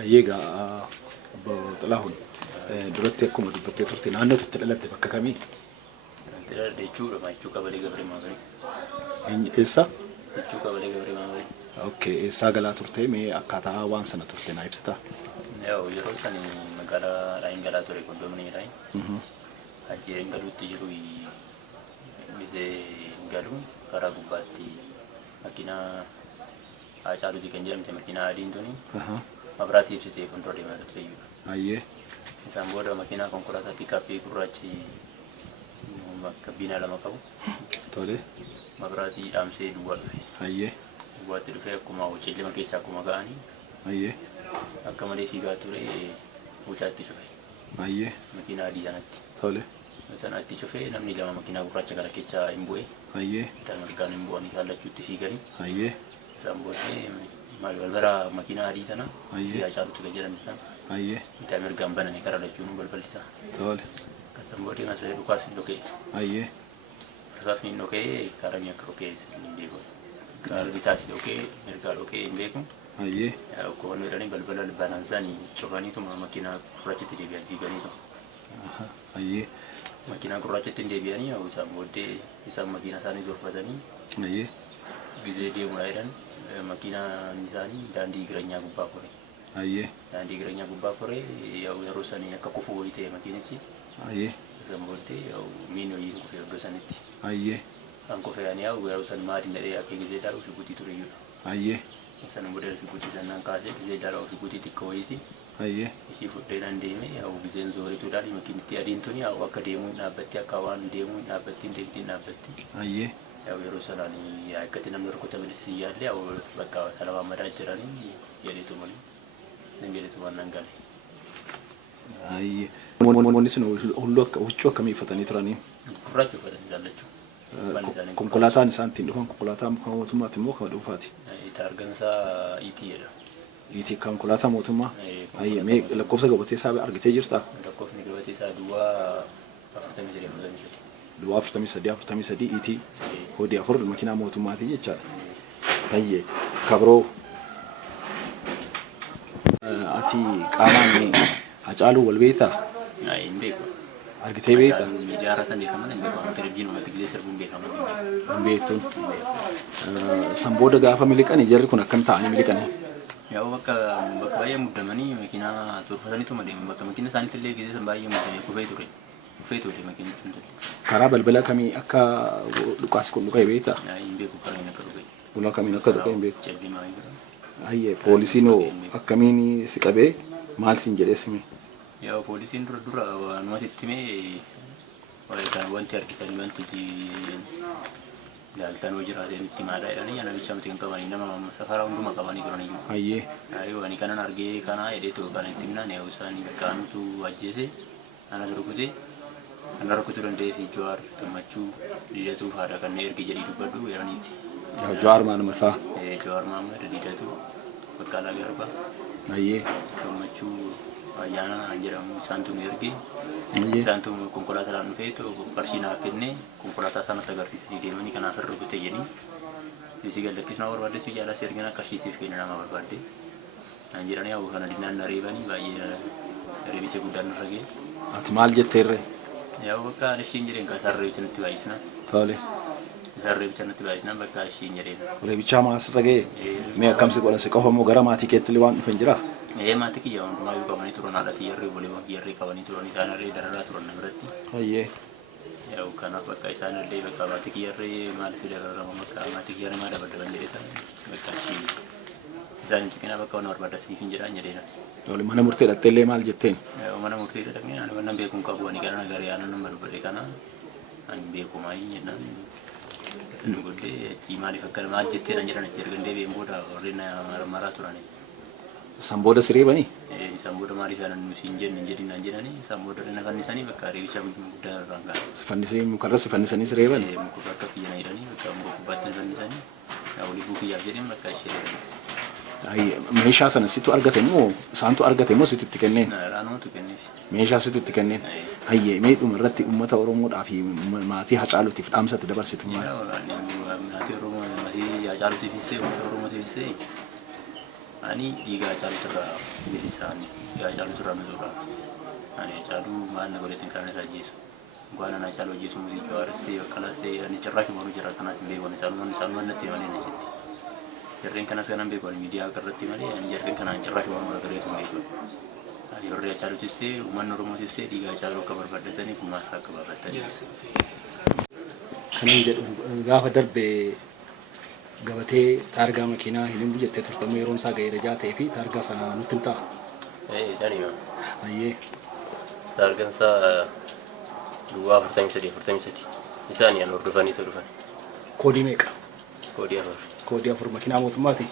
Ayyeega obbo Xalahuun duratti akkuma dubbattee turte naannoo itti dhalatte bakka kamii? Jechuudha Maachuu Qabalee Gabree Maamarii. Eessa? Maachuu Qabalee Gabree Maamarii. Okay, eessaa galaa turte mee akkaataa waan sana turte naa ibsitaa? Yeroo san magaalaa Raayin galaa ture kondomini Raayin. Ajjeen galuutti jiru bisee galuun karaa gubbaatti makiinaa Haacaaluuti kan jedhamte makiinaa adiin tuni mabiraatii ibsitee fuuldura deemaa turte iyyuu. Ayyee. Isaan booda makiinaa konkolaataa piikaappii gurraachi kabbiina lama qabu. Tole. Mabiraatii dhaamsee duwwaa dhufe. Ayyee. Duwwaatti dhufee akkuma hojii lama keessaa akkuma ga'anii. Ayyee. Akka malee fiigaa ture mucaatti cufe. Ayyee. Makiinaa adii sanatti. Tole. Sanatti cufee namni lama makiinaa gurraacha kana keessaa hin bu'e. Ayyee. Isaan margaan hin bu'anii kaallachuutti fiiganii. Ayyee. Isaan booddee balbala makiinaa adii kana Haacaaluutti kan jedhamu sana. Ayyee. Bitaa mirgaan bananii karaa lachuun balballisaa. Tole. Isaan booddee kan siree dhukaas hin dhokee. Ayyee. Dhukaas hin dhokee karaa akka dhokee hin beeku. Karaa bitaatti dhokee mirgaa dhokee hin beeku. Ayyee. Koon jedhanii balbala banaan isaanii cufaniituma makiinaa gurraachatti deebi'an diiganiitu. Ayyee. Makiinaa gurraachatti deebi'anii isaan booddee isaan makiinaa isaanii zorfatanii. Ayyee. Gizee deemuudha jedhan makiinaan isaanii daandii jireenyaa gubbaa kore. Ayyee. Daandii jireenyaa gubbaa kore yeroo sanii akka kufuu wayii ta'e makiinichi. Ayyee. Isaan booddee miin wayii kufee iddoo sanitti. Ayyee. Kan kufee ani yeroo san maadiin dhadhee akka gizee dhaabuu fi guutii ture iyyuu. Ayyee. Sana booda fi guutii sanaan kaasee gizee dhaabuu fi guutii xiqqoo wayiiti. Ayyee. Ishii fudheenaan deeme gizeen zoorituudhaan makiinitti adiin tuni akka deemuu dhaabbatti akka waan deemuu dhaabbatti hin deemtiin dhaabbatti. Ayyee. Yeroo sanaan akkatti namni rukutamenis yaallee bakka salawaa madaa jiranii jedheetu malee nan jedheetu waan nan gale. Ayyee. Namoonni sun huccuu akkamii uffatanii turanii? Gurraacha uffatanii jaallachuu. Konkolaataan isaan ittiin dhufan konkolaataa mootummaati immoo kan dhuunfaati? Taargansaa iitii jedha. Iitii konkolaataa mootummaa? Ayyee mee lakkoofsa gabatee isaa argitee jirtaa? Lakkoofni gabatee isaa duwwaa 43. Duwwaa 43 iitii hodii 4 makiinaa mootummaati jechaadha. Ayyee kabroo ati qaamaan Haacaaluu wal beektaa? Hin beeku. Argitee beektaa? Miidiyaa irratti beekaman hin beekamu. Televizyiin uummata gizee sirbuun beekaman hin beektu. San booda gaafa miliqanii jarri kun akkam ta'anii miliqanii? Yaa bakka baay'ee muddamanii makiinaa turfataniitu madeemu bakka makiina isaaniitti illee gizee san baay'ee muddamee kufee ture. Kufee ture makiinichi hundi. Karaa balbala kamii akka dhukaasi kun dhuka'e beektaa? Hin beeku karaa inni akka dhuka'e. Buna kamiin akka dhuka'e hin beeku. Jallimaa hin beeku. Ayyee poolisiin akkamiin si qabee maal siin jedhee simi? Yaa poolisiin dura waanumatti itti mee wanti argitanii wanti ilaaltan hojii jiraatan itti maadaa jedhanii namicha miti kan qabanii nama safaraa hunduma qabanii turan iyyuu. Ayyee. Waan kanan argee kana jedheetu kan itti himnaan isaanii qaamtu ajjeese ana rukute ana rukutuu danda'ee fi Jawaar gammachuu Didatu haadha kan ergi jedhii dubbadhu jedhaniiti. Jawaar Mahammad fa'aa? Jawaar Mahammad Didatu Baqqalaa Garbaa. Ayyee. Gammachuu ayyaana jedhamu isaantu ergi. Isaantu konkolaataadhaan dhufee qarshii naaf kennee konkolaataa sana agarsiisanii deemanii kanaaf irra rukute jedhanii. Isi gallakkisuma barbaadde si jaalaa si ergina qarshiisiif kenna nama barbaadde. Kan jedhanii hawwa kana dinnaan na reebanii baay'ee reebicha guddaan irra ga'e. Ati maal jetteerre? Yaa bakka ishiin jedheen kan isaan reebicha nutti baay'isna. Tole. Isaan reebicha nutti baay'isna bakka ishiin jedheen. Reebicha maas irra ga'e? Mee akkamsi godhan si qofamoo gara maatii keetti waan dhufan jiraa? Maatii kiyya hundumaa yoo qabanii turan haadha kiyyarree boleewwan kiyyarree qabanii turan isaanirree dararaa turan na biratti. Ayyee. Kanaaf bakka isaanillee bakka maatii kiyyarree maaliif dararama bakka maatii kiyyarree maal dabalaban jedhetan bakka ishii isaan tuqina bakka waan barbaadasiif hin jedhaan jedheena. Tole mana murtee dhaqxeellee maal jetteen? Mana murtee dhaqnee ani wannan beekuun qabu ani gara nagari yaana nama dubbadhe kana ani beeku maayii jennaan. Isin godhee achi maaliif akka maal jetteen an jedhan achi ergandee beekun booda warreen maraa turani. Sambooda sireebanii? Sambooda maaliif aanan nuti hin jenne hin jedhinaan jedhanii sambooda na fannisanii bakka reebicha guddaa irraan ga'a. Fannisanii mukarra si fannisanii sireebanii? Mukarra akka kiyyana jedhanii bakka muka gubbaatti na fannisanii olii buukiyyaaf jedheen bakka ishee reebanii. Meeshaa sana situ argate moo isaantu argate moo sitti kenneen? Raanootu kenneef. Meeshaa sitti kenneen? Ayyee mee dhuma irratti uummata Oromoodhaa fi maatii Hacaaluutiif dhaamsatti dabarsitu maal? Maatii Oromoo maatii Hacaaluutiifis uummata Oromootiifis Ani dhiigaa caalu sirraa bilisaanii dhiigaa caalu sirraa nuzuudha. Ani caalu maal na godhetin kan irra jeesu. Gwana na caalu jeesu muuzichi waaristee bakkalaastee ani cirraa shumaru jira kanas hin beekne isaan natti malee na jetti. Jarreen kanas kanan beekne miidiyaa irratti malee ani jarreen kanaan cirraa shumaru garagaree tun beekne. Yorree caalu tissee uummanni Oromoo tissee dhiigaa caalu akka barbaadatanii kummaasaa akka baafatanii. Kanan jedhu gaafa darbee gabatee taargaa makiinaa hin jettee turtamu yeroon isaa ga'ee rajaa ta'ee fi taargaa sana nutti hin ta'a. Danima. Ayyee. Taargaan isaa duwwaa 43. Isaan yan hordofanii dhufan. Koodii meeqa? Koodii 4. Koodii 4 makiinaa mootummaati?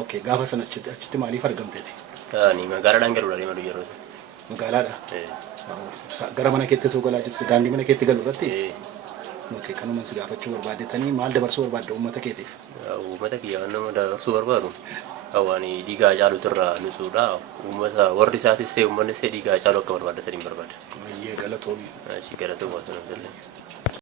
Okay, gaafa sana achitti maaliif argamteeti? Ani magaalaadhaan galuudha deema yeroo sana. Magaalaadha? Gara mana keetti osoo galaa jirtu daandii mana keetti galu irratti? Okay, kanumaan si gaafachuu barbaadetanii maal dabarsuu barbaadda uummata keetiif? Uummata kiyyaa nama dabarsuu barbaadu. Hawaani dhiigaa caalu irraa nusuudha. Uummata warri isaatis ta'e uummanni dhiigaa caalu akka barbaadatanii barbaada. Ayyee galatoomii. Galatoomaa sana.